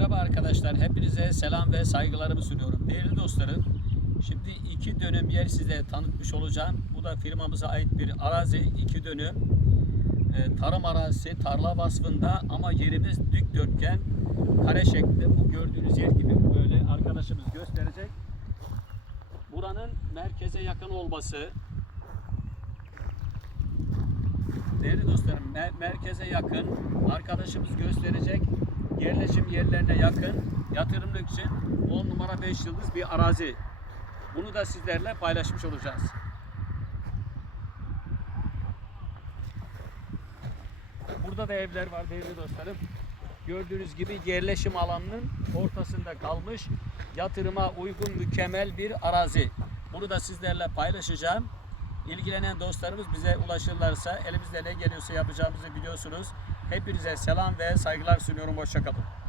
Merhaba arkadaşlar, hepinize selam ve saygılarımı sunuyorum. Değerli dostlarım, şimdi iki dönüm yer size tanıtmış olacağım. Bu da firmamıza ait bir arazi, iki dönüm. Ee, tarım arazisi, tarla vasfında ama yerimiz dikdörtgen, kare şeklinde. Bu gördüğünüz yer gibi böyle arkadaşımız gösterecek. Buranın merkeze yakın olması, Değerli dostlarım, me- merkeze yakın, arkadaşımız gösterecek yerleşim yerlerine yakın, yatırımlık için 10 numara 5 yıldız bir arazi. Bunu da sizlerle paylaşmış olacağız. Burada da evler var değerli dostlarım. Gördüğünüz gibi yerleşim alanının ortasında kalmış yatırıma uygun mükemmel bir arazi. Bunu da sizlerle paylaşacağım. İlgilenen dostlarımız bize ulaşırlarsa elimizde ne geliyorsa yapacağımızı biliyorsunuz. Hepinize selam ve saygılar sunuyorum. Hoşçakalın.